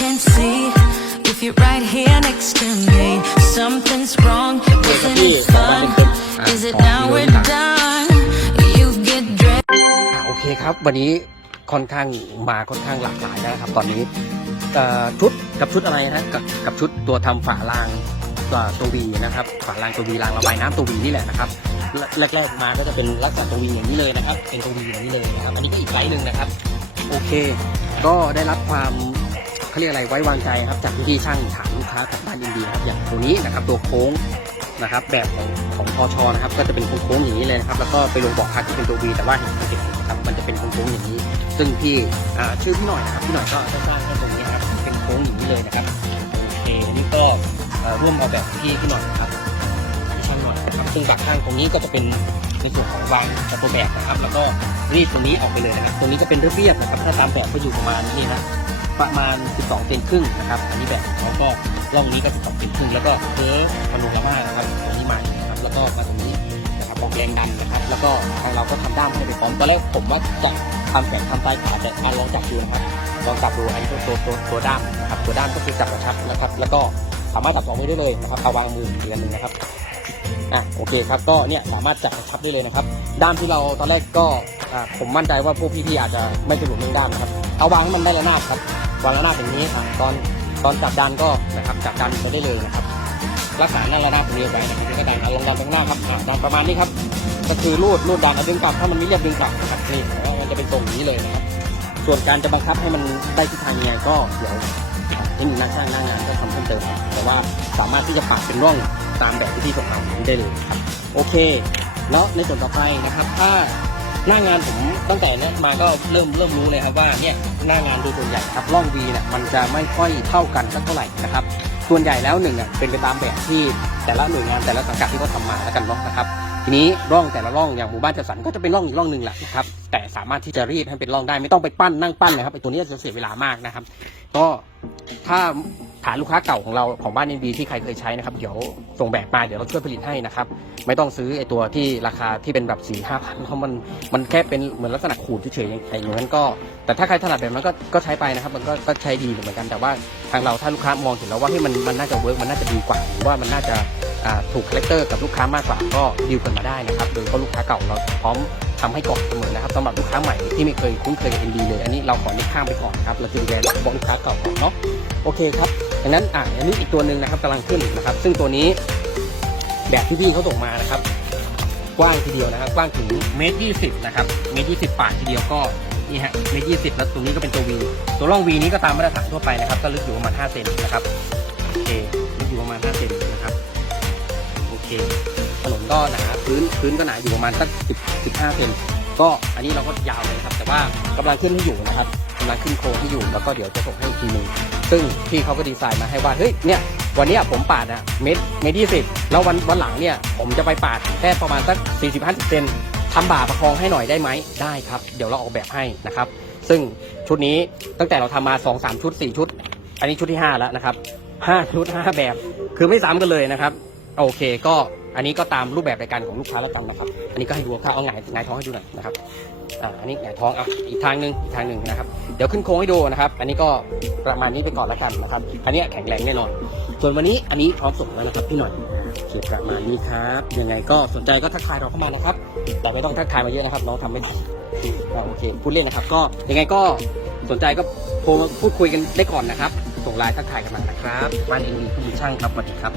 can see if you're right here next to me. Something's wrong, isn't it fun? Is it now we're done? You get dressed. อ่าโอเคครับ วันนี้ค่อนข้างมาค่อนข้างหลากหลายนะครับ ตอนนี้เอ่อชุดกับชุดอะไรนะกับกับชุดตัวทำฝารางตัวตัววีนะครับฝารางตัววีรางระบายน้ำตัววีนี่แหละนะครับแรกแรกๆมาก็จะเป็นลักษณะตัววีอย่างนี้เลยนะครับ เป็นตัววีอย่างนี้เลยนะครับอันนี้ก็อีกไซส์หนึ่งนะครับ โอเค ก็ได้รับความ เขาเรียกอะไรไว้วางใจครับจากพี่ช่างฐานลูกค้าของบ้านอินดีครับอย่างตัวนี้นะครับตัวโค้งนะครับแบบของของพอชอนะครับก็จะเป็นโค้งๆอย่างนี้เลยนะครับแล้วก็ไปลงบอกพัดที่เป็นตัววีแต่ว่าเห็นเห็นนะครับมันจะเป็นโค้งๆอย่างนี้ ซึ่งพี่ชื่อพี่หน่อยนะครับพี่หน่อยก็สร้างให้ตรงนี้ครับเป็นโค้งอย่างนี้เลยนะครับโอเคอันนี้ก็ร่วมออกแบบพี่พี่หน่อยนะครับพี่ช่างหน่อยนะครับซึ่งปากข้างตรงนี้ก็จะเป็นในส่วนของวางตัวแบบนะครับ แล้วก็รีดตรงนี้ออกไปเลยนะครับตรงนี้จะเป็นเรียบๆนะครับถ้าตามแบบก็อยู่ประมาณนี้นะ ประมาณ 12 เซนครึ่งนะครับอันนี้แบบแล้วก็ร่องนี้ก็ 12 เซนครึ่งแล้วก็เคิร์ฟพาโนรามานะครับตรงนี้มาอย่างนี้ครับแล้วก็มาตรงนี้นะครับออกแรงดันนะครับ แล้วก็ทางเราก็ทำด้ามให้ไปพร้อมตอนแรกผมว่าจะทำแขนทำปลายขาแต่อะลองจับดูนะครับลองจับดูอันนี้ตัวตัวตัวตัวด้ามนะครับตัวด้ามก็คือจับกระชับนะครับ แล้วก็สามารถจับสองมือได้เลยนะครับเอาวางมืออีกอันหนึ่งนะครับอะโอเคครับก็เนี่ยสามารถจับกระชับได้เลยนะครับ ด้ามที่เราตอนแรกก็อ่าผมมั่นใจว่าพวกพี่ๆอาจจะไม่สะดวกเรื่องด้ามนะครับเอาวางให้มันได้ระนาบครับ วางระนาบอย่างนี้อะตอนตอนจับดันก็นะครับจับดันไปได้เลยนะครับ รักษาหน้าระนาบตรงนี้ไว้นะครับก็ดันอะลงดันตรงหน้าครับอะดันประมาณนี้ครับ ก็คือรูดรูดดันเอาดึงกลับถ้ามันไม่เรียบดึงกลับนะครับนี่แล้วมันจะเป็นทรงนี้เลยนะครับ ส่วนการจะบังคับให้มันได้ทิศทางยังไงก็เดี๋ยวทคนิคหน้าช่างหน้างานก็ทำเพิ่มเติมครับแต่ว่าสามารถที่จะปรับเป็นร่องตามแบบที่พี่ส่งมาได้เลยครับโอเค แล้วในส่วนต่อไปนะครับ ถ้า หน้างานผมตั้งแต่นี้นมาก็เริ่มเริ่มรู้เลยครับว่าเนี่ยหน้างานโดยส่วนใหญ่ครับร่อง V เนี่ยมันจะไม่ค่อยเท่ากันสักเท่าไหร่นะครับส่วนใหญ่แล้วหนึ่งอะเป็นไปตามแบบที่แต่ละหน่วยงานแต่ละสังกัดที่เขาทำมาแล้วกันเนาะนะครับ ทีนี้ร่องแต่ละร่องอย่างหมู่บ้านจัดสรรก็จะเป็นร่องอีกร่องหนึ่งแหละนะครับ แต่สามารถที่จะรีดให้เป็นร่องได้ไม่ต้องไปปั้นนั่งปั้นนะครับไอ้ตัวนี้จะเสียเวลามากนะครับ ก็ถ้าฐานลูกค้าเก่าของเราของบ้านเอ็นบีที่ใครเคยใช้นะครับเดี๋ยวส่งแบบมาเดี๋ยวเราช่วยผลิตให้นะครับ ไม่ต้องซื้อไอ้ตัวที่ราคาที่เป็นแบบสี่ห้าพันเพราะมันมันแค่เป็นเหมือนลักษณะขูดเฉยๆไอ้อย่างนั้นก็ แต่ถ้าใครถนัดแบบนั้นก็ก็ใช้ไปนะครับ มันก็ก็ใช้ดีเหมือนกันแต่ว่าทางเราถ้าลูกค้ามองเห็นแล้วว่าที่มันมันน่าจะเวิร์กมันน่าจะดีกว่าหรือว่ามันน่าจะ ถูกคาแรคเตอร์กับลูกค้ามากกว่าก็ดีลกันมาได้นะครับโดยเฉพาะลูกค้าเก่าเราพร้อมทำให้ก่อนเสมอนะครับสำหรับลูกค้าใหม่ที่ไม่เคยคุ้นเคยกับ ND เลย อันนี้เราขอเน้นข้ามไปก่อนนะครับเราจะดูแลบอกลูกค้าเก่าก่อนเนาะโอเคครับดังนั้นอะอันนี้อีกตัวหนึ่งนะครับกำลังขึ้นนะครับ ซึ่งตัวนี้แบบที่พี่เขาส่งมานะครับ กว้างทีเดียวนะครับกว้างถึงเมตรยี่สิบนะครับเมตรยี่สิบปาดทีเดียวก็นี่ฮะเมตรยี่สิบแล้วตรงนี้ก็เป็นตัววีตัวร่องวีนี้ก็ตามมาตรฐานทั่วไปนะครับก็ลึกอยู่ประมาณห้าเซนนะครับโอเคลึกอยู่ประมาณห้าเซน เคถนนก็หนาพื้นพื้นก็หนาอยู่ประมาณสักสิบสิบห้าเซนก็อันนี้เราก็ยาวเลยนะครับ แต่ว่ากำลังขึ้นให้อยู่นะครับกำลังขึ้นโครงให้อยู่แล้วก็เดี๋ยวจะส่งให้อีกทีหนึ่งซึ่งพี่เขาก็ดีไซน์มาให้ว่าเฮ้ยเนี่ยวันนี้ผมปาดอะเมตรเมตรยี่สิบแล้ววันวันหลังเนี่ยผมจะไปปาดแค่ประมาณสักสี่สิบห้าสิบเซนทำบ่าประคองให้หน่อยได้ไหมได้ครับ เดี๋ยวเราออกแบบให้นะครับ ซึ่งชุดนี้ตั้งแต่เราทำมาสองสามชุดสี่ชุด อันนี้ชุดที่ห้าแล้วนะครับห้าชุดห้าแบบ คือไม่ซ้ำกันเลยนะครับ โอเค ก็อันนี้ก็ตามรูปแบบรายการของลูกค้าแล้วกันนะครับ อันนี้ก็ให้ดูค่าเอาหงายหงายท้องให้ดูหน่อยนะครับอ่าอันนี้หงายท้องอะอีกทางหนึ่งอีกทางหนึ่งนะครับ เดี๋ยวขึ้นโค้งให้ดูนะครับ อันนี้ก็ประมาณนี้ไปก่อนแล้วกันนะครับ อันนี้แข็งแรงแน่นอน ส่วนวันนี้อันนี้พร้อมส่งแล้วนะครับพี่หน่อยโอเคประมาณนี้ครับ ยังไงก็สนใจก็ทักทายเราเข้ามานะครับ แต่ไม่ต้องทักทายมาเยอะนะครับน้องทำไม่ได้โอเคพูดเล่นนะครับ ก็ยังไงก็สนใจก็โทรมาพูดคุยกันได้ก่อนนะครับ ส่งไลน์ทักทายกันมานะครับบ้านเอ็นดีผู้ช่างครับสวัสดีครับ